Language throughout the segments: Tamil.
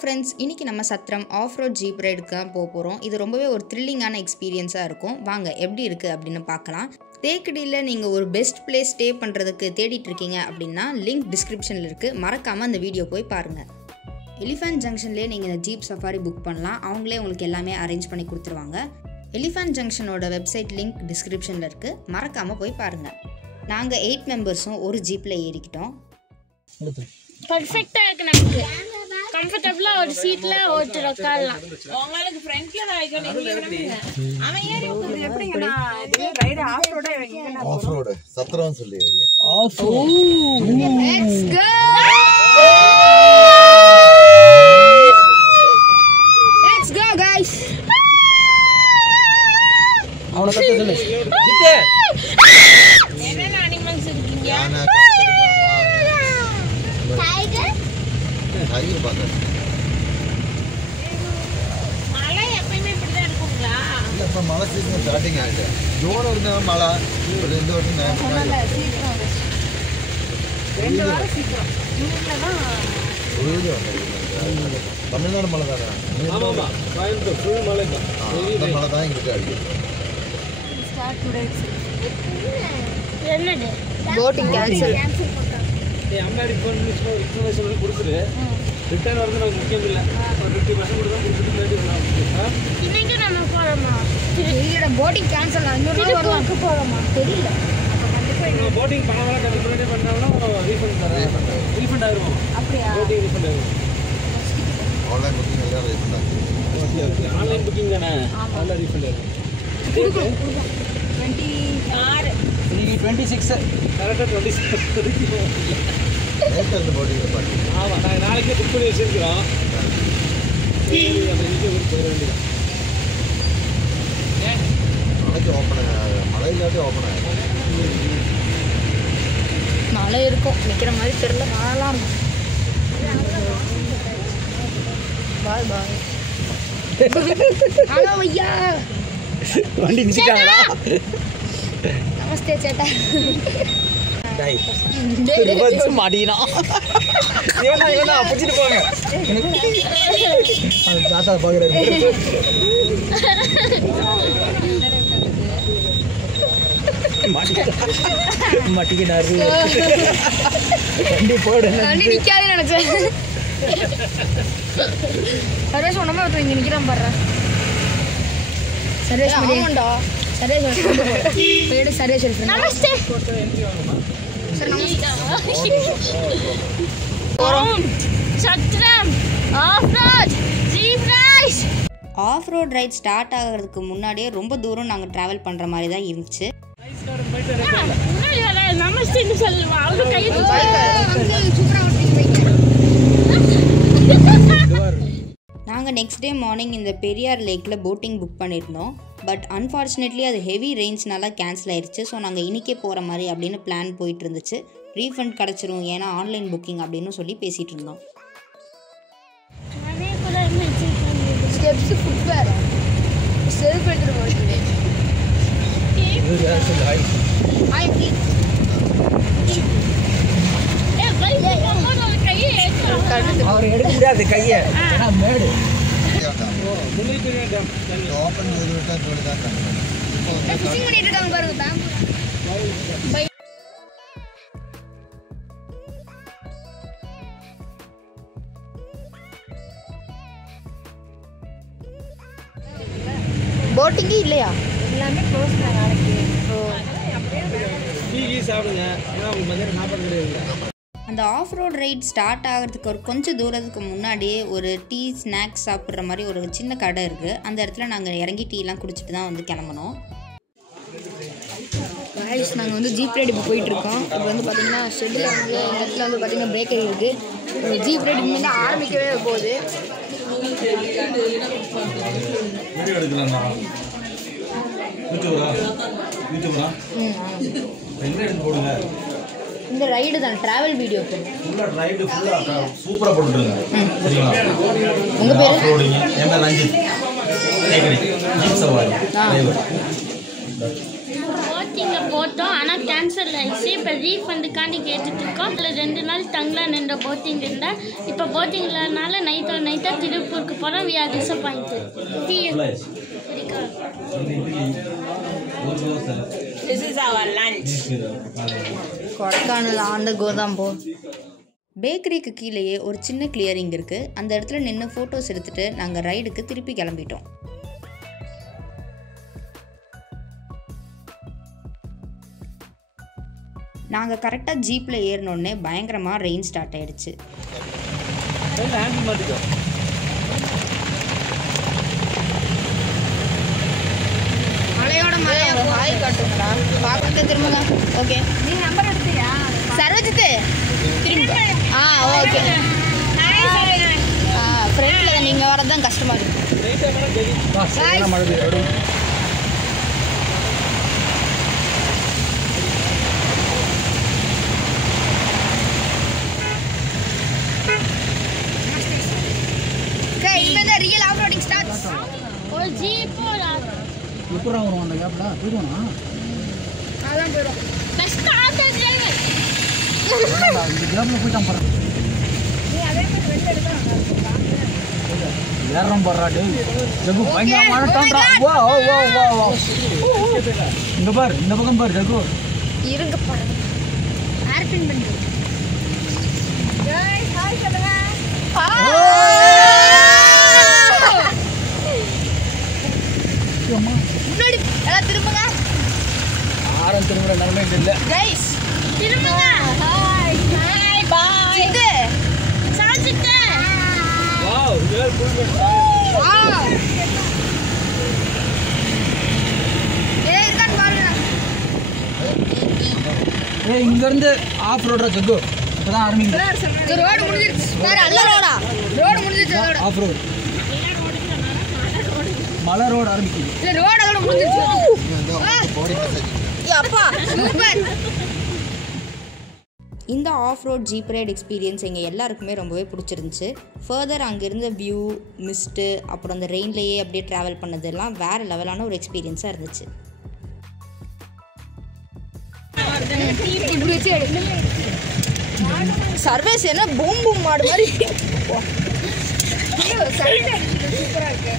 ஃப்ரெண்ட்ஸ், இன்றைக்கி நம்ம சத்திரம் ஆஃப் ரோட் ஜீப் ரைடுக்கு தான் போக போகிறோம். இது ரொம்பவே ஒரு த்ரில்லிங்கான எக்ஸ்பீரியன்ஸாக இருக்கும். வாங்க எப்படி இருக்குது அப்படின்னு பார்க்கலாம். தேக்கடியில் நீங்கள் ஒரு பெஸ்ட் பிளேஸ் ஸ்டே பண்ணுறதுக்கு தேடிட்டு இருக்கீங்க அப்படின்னா லிங்க் டிஸ்கிரிப்ஷனில் இருக்குது. மறக்காமல் அந்த வீடியோ போய் பாருங்கள். எலிஃபண்ட் ஜங்ஷன்லேயே நீங்கள் இந்த ஜீப் சஃபாரி புக் பண்ணலாம். அவங்களே உங்களுக்கு எல்லாமே அரேஞ்ச் பண்ணி கொடுத்துருவாங்க. எலிஃபண்ட் ஜங்ஷனோட வெப்சைட் லிங்க் டிஸ்கிரிப்ஷனில் இருக்குது. மறக்காமல் போய் பாருங்கள். நாங்கள் 8 மெம்பர்ஸும் ஒரு ஜீப்பில் ஏறிக்கிட்டோம். பர்ஃபெக்ட்டா இருக்கு. நமக்கு கம்ஃபர்ட்டபிளா ஒரு சீட்ல ஓட்டு உட்காரலாம். உங்களுக்கு ஃப்ரண்ட்ல தான் ஐகானிக் அவன் ஏறி உட்கார்ந்து எப்படிங்கனா இது ரைட் ஆஃப் ரோட் எங்கனா ஆஃப் ரோட் சத்திரம் சொல்லி ஆஃப் லெட்ஸ் கோ गाइस. அவன கத்த சொல்லு ஜித்தே என்னென்ன அனிமல்ஸ் இருக்கீங்க? டைகர் பாக்க மழை எப்பயுமே இப்படிதான் இருக்குங்களா? இல்ல இப்ப மழை சீசன் ஸ்டார்டிங் ஆயிடுச்சு. ஜூன் ஒரு மழை ஒரு 2 வருஷம் நேரம் சீக்கிரம் ரெண்டு வாரம் சீக்கிரம் ஜூன்ல தான் தமிழ்நாடு மழை தானே. ஆமாமா கோயம்புத்தூர் ஃபுல் மழை தான். இந்த மழை தான் இங்க அடிக்குது. Start today. என்னது? Boating cancel. ஏய் அம்மாடி ஃபோன் மிஸ் இன்ஃபர்மேஷன் கொடுத்துரு. ரிட்டர்ன் வரது நமக்கு முக்கியம் இல்ல. ஒரு 50% கூட தான் கொடுத்துட்டு போயிடலாம். இன்னைக்கு நம்ம போறோமா? இல்லடா, போட்டிங் கேன்சல். 500 ரூபாய் வரலாம். போறோமா? தெரியல. நம்ம போட்டிங் பணம்லாம் கன்ஃபர்ம் பண்ணாலும் ரீஃபண்ட் தரேன். ரீஃபண்ட் ஆயிரும். அப்படியே போட்டிங் ரீஃபண்ட் ஆயிரும். ஆன்லைன் புக்கிங் எல்லாம் ரைட் பண்ணாங்க. Okay okay. ஆன்லைன் புக்கிங் தானே. அதெல்லாம் ரீஃபண்ட் ஆயிரும். 26 இன்னைக்கு 26 கரெக்ட்டா 26 வரைக்கும். நேத்து அந்த போட்டிங் பாட்டி. ஆமா நான் நாளைக்கே புக் பண்ணி வச்சிருக்கோம். சரி அந்த வீடியோ போட வேண்டியது. நாளைக்கு ஓபன் மழை இல்லாட்டி ஓபன் ஆயிடும். மழை இருக்கும், நிற்கிற மாதிரி தெரியல. மழைலாம் இருக்கும். பாய் பாய். ஹலோ ஐயா, வண்டி நிச்சிட்டாங்கடா. நமஸ்தே சேட்டா. டேய் ரிவர்ஸ் மாடினா. ஏனா புடிச்சிட்டு போங்க. அது தாத்தா பாக்குறாரு. மாட்டிக்கினாரு. வண்டி போடு. வண்டி நிக்காதே நினைச்சேன். சர்வேஷ் ஒண்ணாம ஒருத்தர் இங்க நிக்கிறான் பாரு. சர்வேஷ் ஆமாண்டா. சர்வேஷ் போய்டு. சர்வேஷ் நமஸ்தே. சார் நமஸ்தே. சத்ரம் off road jeep ride. Off road ride start ஆகிறதுக்கு முன்னாடியே ரொம்ப தூரம் நாங்கள் ட்ராவல் பண்ணுற மாதிரி தான் இருந்துச்சு. முன்னாடி வர நமஸ்தேன்னு சொல்லுவா. அவங்க கையை நாங்கள் நெக்ஸ்ட் டே மார்னிங் இந்த பெரியார் லேக்கில் போட்டிங் புக் பண்ணியிருந்தோம். பட் அன்ஃபார்ச்சுனேட்லி அது ஹெவி ரெயின்ஸ்னால கேன்சல் ஆயிடுச்சு. ஸோ நாங்கள் இன்றைக்கே போகிற மாதிரி அப்படின்னு பிளான் போயிட்டு இருந்துச்சு. ரீஃபண்ட் கிடச்சிரும், ஏன்னா ஆன்லைன் புக்கிங் அப்படின்னு சொல்லி பேசிகிட்டு இருந்தோம். ஸ்டெப்ஸ் ஃபுட் வேறு செல்ஃப் எடுத்துகிட்டு போயிட்டு அவர் எடுக்க முடியாது கையை. ஏன்னா மேடு. ஓபன் செய்து விட்டா தோடி தான் கண்டேன். இப்போ ஃபிஷிங் பண்ணிட்டு இருக்காங்க பாருங்க. பேம்பு போட்டிங்கே இல்லையா? எல்லாமே க்ளோஸ் தான் நாளைக்கு. டீ சாப்பிடுங்க. ஏன்னா உங்களுக்கு மதியம் சாப்பாடு கிடையாது. அந்த ஆஃப் ரோட் ரைட் ஸ்டார்ட் ஆகிறதுக்கு ஒரு கொஞ்சம் தூரத்துக்கு முன்னாடியே ஒரு டீ ஸ்நாக்ஸ் சாப்பிட்ற மாதிரி ஒரு சின்ன கடை இருக்குது. அந்த இடத்துல நாங்கள் இறங்கி டீலாம் குடிச்சிட்டு தான் வந்து கிளம்பணும். கைஸ், நாங்கள் வந்து ஜீப் ரைடு இப்போ போயிட்டுருக்கோம். இப்போ வந்து பார்த்திங்கன்னா ஷெட்டில் வந்து இந்த இடத்துல வந்து பார்த்திங்கன்னா பிரேக்கரி இருக்குது. ஜீப் ரைடு இனிமேல் தான் ஆரம்பிக்கவே போகுது. வீடியோ எடுக்கலாம்டா. யூடியூபரா எங்க எடுத்து போடுங்க. இந்த ரைடு தான் ட்ராவல் வீடியோ. ஃபுல்லா ரைடு ஃபுல்லா சூப்பரா போட்டுருங்க. சரிங்களா? உங்க பேரு? அப்லோடிங் என் பேர் ரஞ்சித். கேக்குறீங்க? ஜீப் சவாரி. போட்டிங்கில் போட்டோம், ஆனால் கேன்சல் ஆகிடுச்சு. இப்போ ரீஃபண்டுக்காண்டி கேட்டுட்டு இருக்கோம். அதில் 2 நாள் தங்கலாம் நின்ற போட்டிங் இருந்தால், இப்போ போட்டிங் இல்லாதனால நைட்டாக திருப்பூருக்கு போகிறோம். We are disappointed. This is our lunch. Kodaikanal ஆண்ட கோதாம்போ. பேக்கரிக்கு கீழேயே ஒரு சின்ன கிளியரிங் இருக்குது. அந்த இடத்துல நின்று ஃபோட்டோஸ் எடுத்துகிட்டு நாங்கள் ரைடுக்கு திருப்பி கிளம்பிட்டோம். நாங்கள் கரெக்டாக ஜீப்பில் ஏறினோடனே பயங்கரமாக ரெயின் ஸ்டார்ட் ஆகிடுச்சு. மலையோட மலையை ஹாய் காட்டுங்களா பார்க்கறது திரும்புங்க. ஓகே, நீ நம்பர் எடுத்தியா சரோஜித்து? திரும்ப ஓகே. ஃப்ரெண்டில் நீங்கள் வரது தான் கஷ்டமாக இருக்குது. இனிமேல் ரியல் ஆஃப்ரோடிங் ஸ்டார்ட்ஸ். ஒரு ஜீப் எப்படி வரும் அந்த கேப்ல போயிடுவோம். அதான் போயிடும். பெஸ்ட் ஆட்டோ டிரைவர் இந்த கேப்ல போயிட்டான் பாரு. நீ அதே மாதிரி வெள்ள எடுத்தா ஏறறோம் பாருடா. ஜகு பயங்கரமான டான்டா. வா வா வா வா. இங்க பாரு, இந்த பக்கம் பாரு ஜகு. இருங்க பாருங்க. ஏர்பின் பண்ணு. गाइस ஹாய் சொல்லுங்க. முன்னாடி எல்லாம் திரும்புங்க. ஆரம் திரும்புற நிலைமை இல்ல. கைஸ் திரும்புங்க. Hi hi bye. இது சாஞ்சிட்டே. Wow, real full bed. Wow. இருக்கான்னு பாருங்க. ஏய், இங்க இருந்து ஆஃப் ரோட்ரா ஜகு. இப்பதான் ஆரம்பிக்குது. இந்த ரோடு முடிஞ்சிருச்சு. வேற அல்ல ரோடா? ரோடு முடிஞ்சிருச்சு அதோட. Of road. மலை ரோடு ஆரம்பிக்குது. இல்ல ரோடு அதோட முடிஞ்சிருச்சு. அப்பா சூப்பர். இந்த off road jeep ride experience எங்கள் எல்லாருக்குமே ரொம்பவே பிடிச்சிருந்துச்சு. ஃபர்தர் அங்கே இருந்த வியூ, மிஸ்ட்டு, அப்புறம் அந்த ரெயின்லேயே அப்படியே ட்ராவல் பண்ணதெல்லாம் வேறு லெவலான ஒரு எக்ஸ்பீரியன்ஸாக இருந்துச்சு. சர்வேஸ் என்ன பூம் பூம் மாடு மாதிரி சூப்பராக இருக்கு.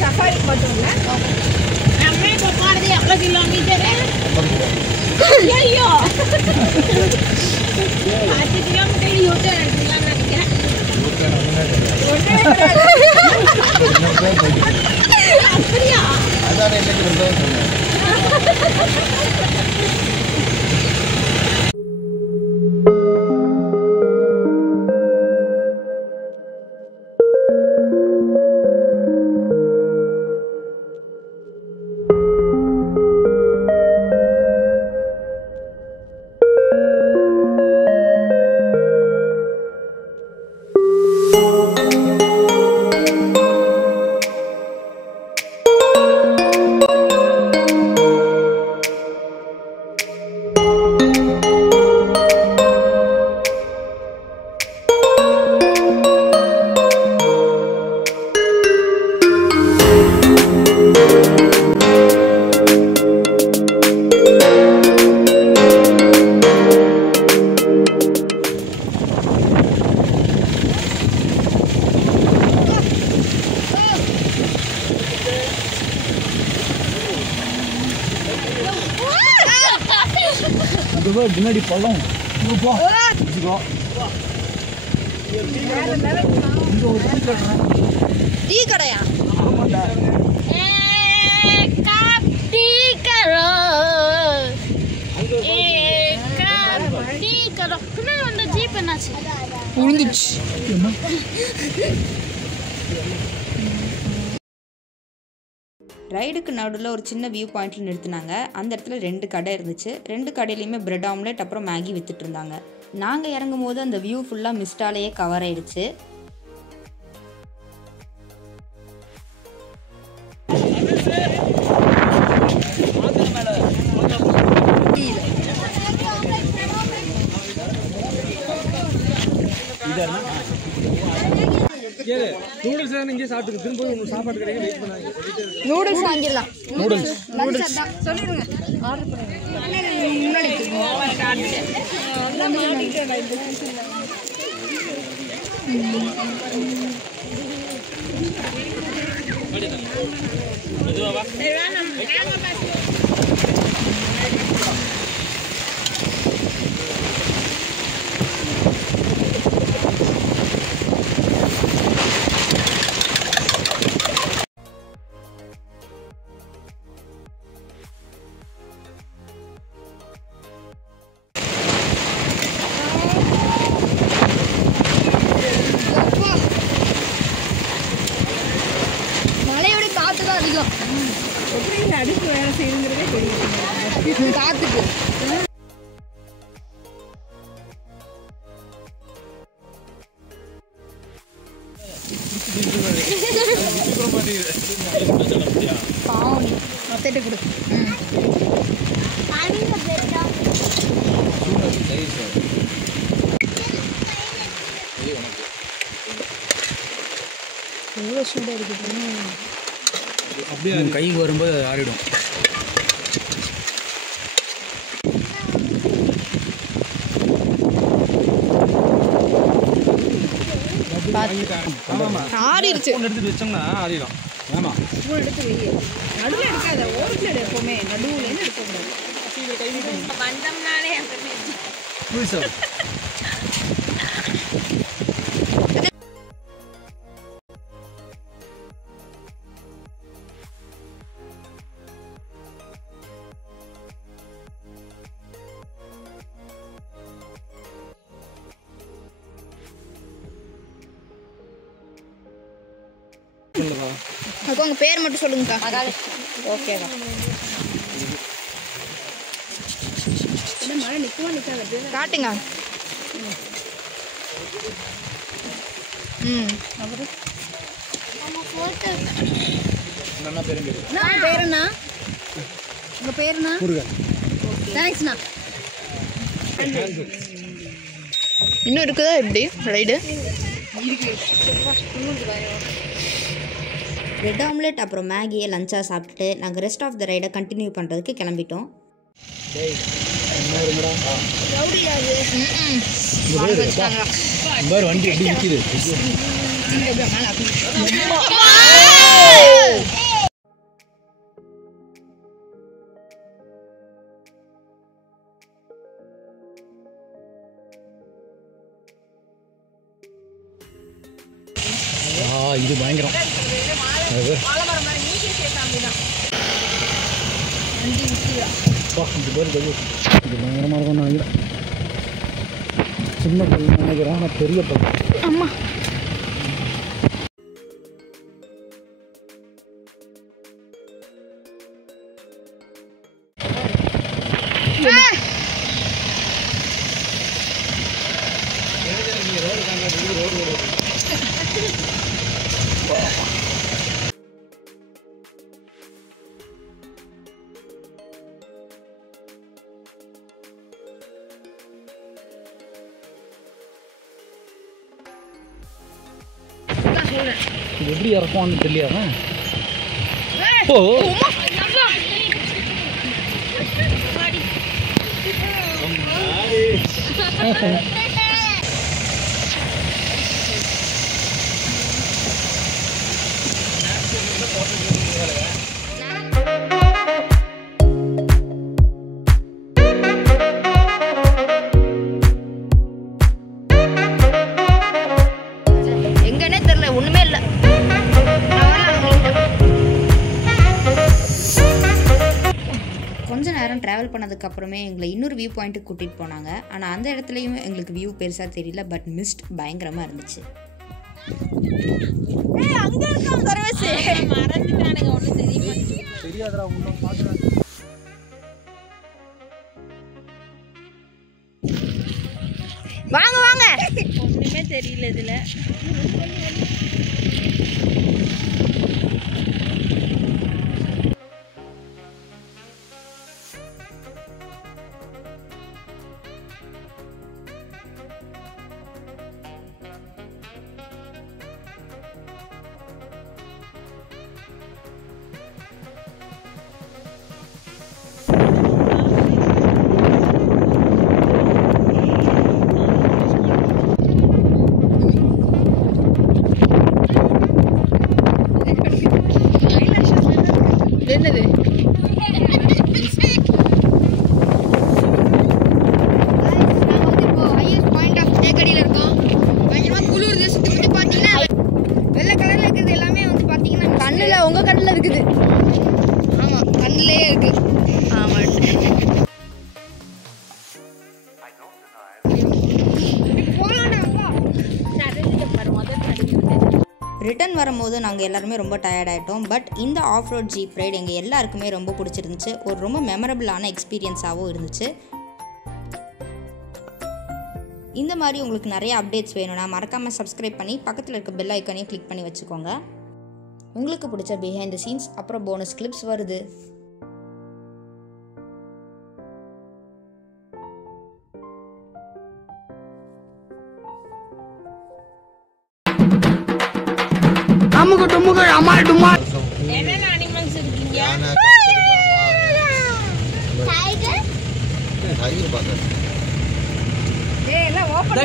சஃபாரி மட்டும் இல்லை, நம்ம இப்போ போகிறது எவ்வளோ கிலோமீட்டரு? ஐயோ 10 கிலோமீட்டர் யூட்டர் எடுத்துக்கலாம்னு நினைக்கிறேன். அப்படியா? அதான் என்ன முன்னாடி பழம் டீ கடையா? உழுந்துச்சு. ரைடுக்கு நடுவில் ஒரு சின்ன வியூ பாயிண்ட்டில் நிறுத்தினாங்க. அந்த இடத்துல 2 கடை இருந்துச்சு. 2 கடையிலையுமே பிரெட் ஆம்லெட் அப்புறம் மேகி வித்துட்டு இருந்தாங்க. நாங்கள் இறங்கும் போது அந்த வியூ ஃபுல்லாக மிஸ்டாலேயே கவர் ஆயிடுச்சு. இதெல்லாம் கேளு நூடுல்ஸ் இங்கே சாப்பிட்டு திரும்ப உங்களுக்கு சாப்பாடு கிடைக்க வெயிட் பண்ணாங்க நூடுல்ஸ் வாங்கிடலாம். நூடுல்ஸ் சொல்லிடுங்க, ஆர்டர் பண்ணுங்க. முன்னாடி மழையோட காற்று தான் அதிகம். எப்படி இந்த அடுப்பு வேலை செய்யுங்கிறதே தெரியும் காற்றுக்கு. பாவம் மொத்தட்டு கொடு. எவ்வளோ சூடாக இருக்குது. அப்படியே கைக்கு வரும்போது ஆறிடும். ஆறிடுச்சு. எடுத்து வச்சோம்னா ஆறிடும். ஆமா எடுத்து வெய்ய. நடுவில் எடுக்காத, ஓரத்தில் எடு. எப்போவுமே நடுவுலேருந்து எடுக்கக்கூடாது. வந்தோம்னாலே புதுசா அக்கா உங்கள் பேர் மட்டும் சொல்லுங்கக்கா. ஓகேக்கா. மழை நிற்கவும் நிற்காது. காட்டுங்க. அவரு பேருண்ணா, உங்கள் பேருண்ணா? தேங்க்ஸ்ண்ணா. இன்னும் இருக்குதா எப்படி ரைடு? பிரெட் ஆம்லெட் அப்புறம் மேகியை லஞ்சாக சாப்பிட்டுட்டு நாங்கள் ரெஸ்ட் ஆஃப் த ரைடை கண்டினியூ பண்ணுறதுக்கு கிளம்பிட்டோம். வண்டி எப்படி நிற்கிது? இது பயங்கரம். இது பயங்கரமாக இருக்கும் நினைக்கிறேன். சின்ன பள்ளம் நினைக்கிறேன், ஆனால் பெரிய பள்ளம். அம்மா இது எப்படி இறக்கும்னு தெரியாதா? ஓ எங்கன்னே தெரியல, ஒன்றுமே இல்லை. கொஞ்ச நேரம் ட்ராவல் பண்ணதுக்கப்புறமே எங்களை இன்னொரு வியூ பாயிண்ட்டுக்கு கூட்டிகிட்டு போனாங்க. ஆனால் அந்த இடத்துலையும் எங்களுக்கு வியூ பெருசாக தெரியல, பட் மிஸ்ட் பயங்கரமாக இருந்துச்சு. மறந்துட்டானுங்க ஒன்றும் தெரியுமா? தெரியாதடா, ஒன்றும் பார்க்குறேன். வாங்க வாங்க. ஒன்றுமே தெரியல இதில். ரிட்டர்ன் வரும்போது நாங்கள் எல்லாருமே ரொம்ப டயர்ட் ஆகிட்டோம். பட் இந்த ஆஃப் ரோட் ஜீப் ரைடு எங்கள் எல்லாருக்குமே ரொம்ப பிடிச்சிருந்துச்சு. ஒரு ரொம்ப மெமரபிளான எக்ஸ்பீரியன்ஸாகவும் இருந்துச்சு. இந்த மாதிரி உங்களுக்கு நிறைய அப்டேட்ஸ் வேணும்னா மறக்காமல் சப்ஸ்கிரைப் பண்ணி பக்கத்தில் இருக்க பெல் ஐக்கானையும் கிளிக் பண்ணி வச்சுக்கோங்க. உங்களுக்கு பிடிச்ச பிஹைண்ட் தி சீன்ஸ் அப்புறம் போனஸ் கிளிப்ஸ் வருது. என்னென்ன அனிமல்ஸ் இருக்கீங்க?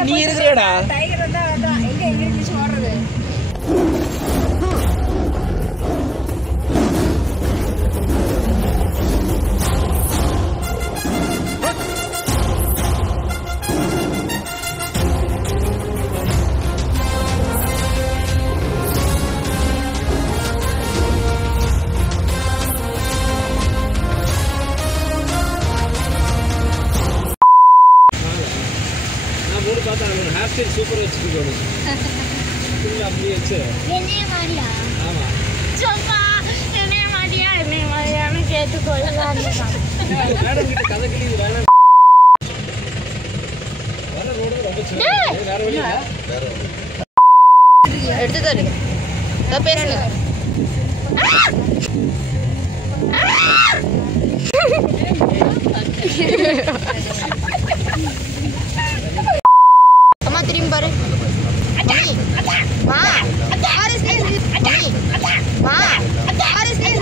நீ இருக்கிறடா சூப்பர் வச்சுக்கணும். அப்படியே வச்சு என்னைய மாதிரியா? ஆமா சும்மா என்னைய மாதிரியான்னு கேட்டுக்கொள்ள மேடம் கிட்ட கதை கிளி வர ரோடு ரொம்ப சின்ன. வேற வழி இல்ல. எடுத்து தருங்க. நான் பேசுங்க. அம்மா திரும்பி பாரு. மா பாரு ஸ்டேஜ். மா பாரு ஸ்டேஜ்.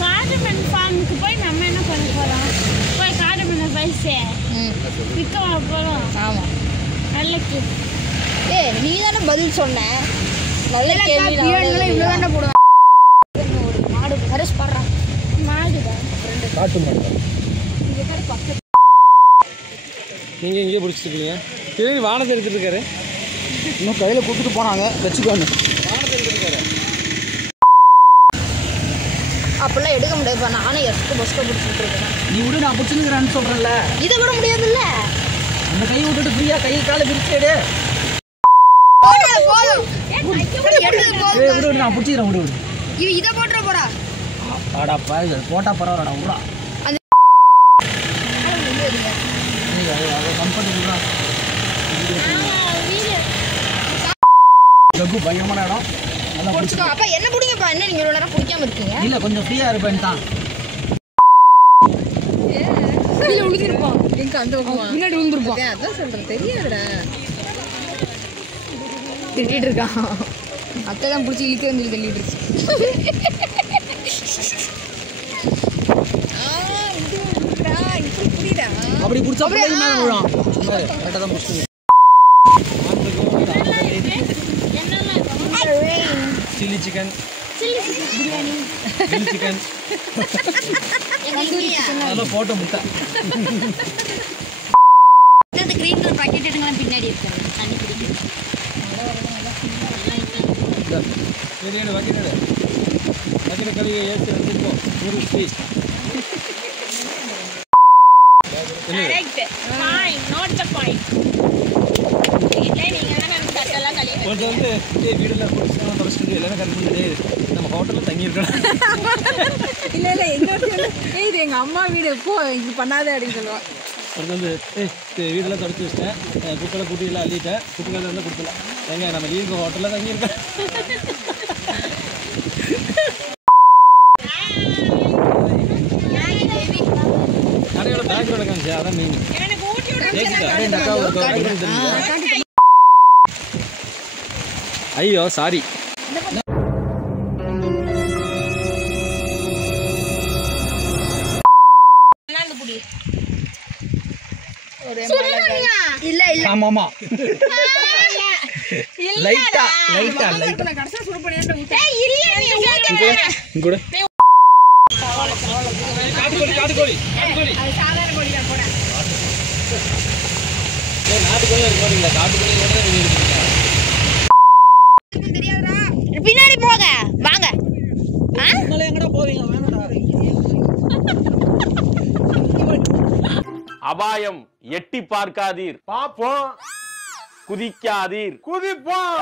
காடமன் ஃபார்முக்கு போய் நம்ம என்ன பண்ண போறோம்? போய் காடமனை பைசே பிக்க போறோம். ஆமா. நல்ல கேள்வி. ஏய் நீ தானே பதில் சொன்ன. நல்ல கேள்வி. இவ்வளோ தானே போடுவேன். ஒரு மாடு அரஸ் பண்றான். மாடுதான். காட்டு மாடு. நீங்க இங்கே பிடிச்சிட்டு இருக்கீங்க. சரி வானத்தை எடுத்துட்டு இருக்காரு. இன்னும் கையில் கொடுத்துட்டு போனாங்க வச்சுக்கோங்க. வானத்தை எடுத்துட்டு இருக்காரு. அப்பெல்லாம் எடுக்க முடியாதுப்பா. நானும் எஸ்க்கு பஸ்க்கு பிடிச்சிட்டு இருக்கேன். நீ விடு, நான் பிடிச்சிருக்கிறேன்னு சொல்கிறேன்ல. இதை விட முடியாதுல்ல. அந்த கையை விட்டுட்டு ஃப்ரீயாக கை காலை விரிச்சிடு. போதும். விடு, நான் பிடிச்சிக்கிறேன். விடு விடு. இதை போட்டுற போறா. ஆடாப்பா இது போட்டால் பரவாயில்லடா. விட்றா. அதை கம்ஃபர்டபுள் தான். பயமான இடம். நல்லா பிடிச்சிக்கோ. அப்பா என்ன பிடிங்கப்பா? என்ன நீங்க இவ்வளோ நேரம் பிடிக்காம இருக்கீங்க? இல்லை, கொஞ்சம் ஃப்ரீயாக இருப்பேன் தான். கீழே விழுந்திருப்போம். எங்க அந்த பக்கம் முன்னாடி விழுந்திருப்போம். அதான் சொல்றேன், தெரியாதுடா. திட்டிட்டு இருக்கான். அத்தை தான் பிடிச்சி இழுக்க வந்து தள்ளிட்டு இருக்கு. அப்படி பிடிச்சா விழும். கரெக்டாக தான் பிடிச்சி. Chilli chicken, biryani, chilli chicken, அதெல்லாம் போட்ட முட்டை. இந்த கிரீன் கலர் பாக்கெட் எடுங்களா பின்னாடி இருக்கு. தண்ணி குடிக்க. சரி வக்கினடு. வக்கின கழுவி ஏற்றி வச்சுருக்கோம். ஒரு sweet. Correct. Fine, not the point. இல்லை நீங்க தான் நம்ம தட்டெல்லாம் கழுவி கொஞ்சம் வந்து வீடில் பிடிச்சா தொடச்சிட்டு எல்லாமே கரெக்ட் பண்ணிட்டு நம்ம ஹோட்டலில் தங்கியிருக்கோம். இல்லை இல்லை எங்க இது எங்க அம்மா வீடு போ இது பண்ணாத அப்படின்னு சொல்லுவான். கொஞ்சம் வந்து வீடெல்லாம் தொடச்சி வச்சிட்டேன். குப்பையில் குட்டியெல்லாம் அள்ளிட்டேன். குட்டிக்கால இருந்தால் கொடுத்துல எங்க நம்ம லீவுக்கு ஹோட்டலில் தங்கியிருக்கேன். கடையோட பேக்கரோட காமிச்சு அதான் மெயின். ஐயோ சாரி. இல்ல இல்ல. ஆமாம் ஆமாம். லைட்டா லைட்டா லைட்டா கடைசியாக சுடு பண்ணிட்டு கூட காட்டுக்கோழி காட்டுக்கோழி காட்டுக்கோழி சாதாரண கோழி தான் போட. நாட்டுக்கோழி இருக்கீங்களா? காட்டுக்கோழி கூட நீங்க இருக்கீங்களா? தெரியாதுடா. பின்னாடி போங்க வாங்க. எங்கடா போவீங்க? வேணாடா. அபாயம் எட்டி பார்க்காதீர். பாப்போம். குதிக்காதீர். குதிப்போம்.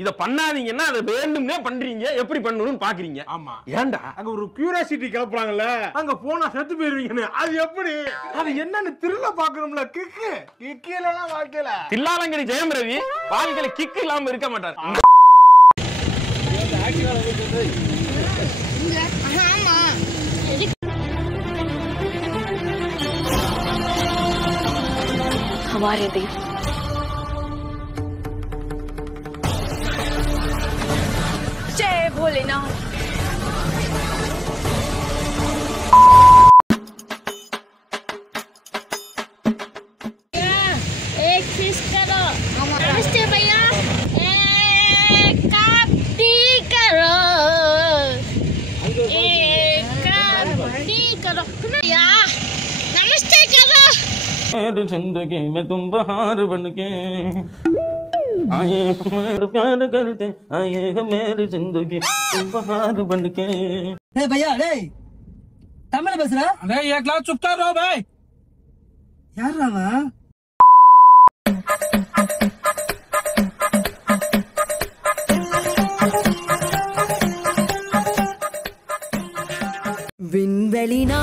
இத பண்ணாதீங்கன்னா அதை வேண்டும்னே பண்றீங்க. எப்படி பண்ணணும்னு பாக்குறீங்க. ஆமா. ஏன்டா அங்க ஒரு கியூரியாசிட்டி கிளப்புறாங்கல்ல, அங்க போனா செத்து போயிருவீங்கன்னு. அது எப்படி? அது என்னன்னு திரும்ப பாக்கணும்ல. கிக்கு கிக்கிலாம் வாழ்க்கையில தில்லாலங்கடி ஜெயம் ரவி வாழ்க்கையில கிக்கு இல்லாம இருக்க மாட்டார். ஆமா हमारे देश जय भोलेनाथ। एक फिश करो। नमस्ते भैया। एक कप टी करो। एक कप टी करो भैया। नमस्ते करो। मेरी जिंदगी में तुम बहार बन के आए, मेरे प्यार करते आए हो मेरी जिंदगी तुम बहार बन के। भैया तमिल बस रहा। अरे एक लाख चुपचाप रहो भाई। यार रामा विनवेली ना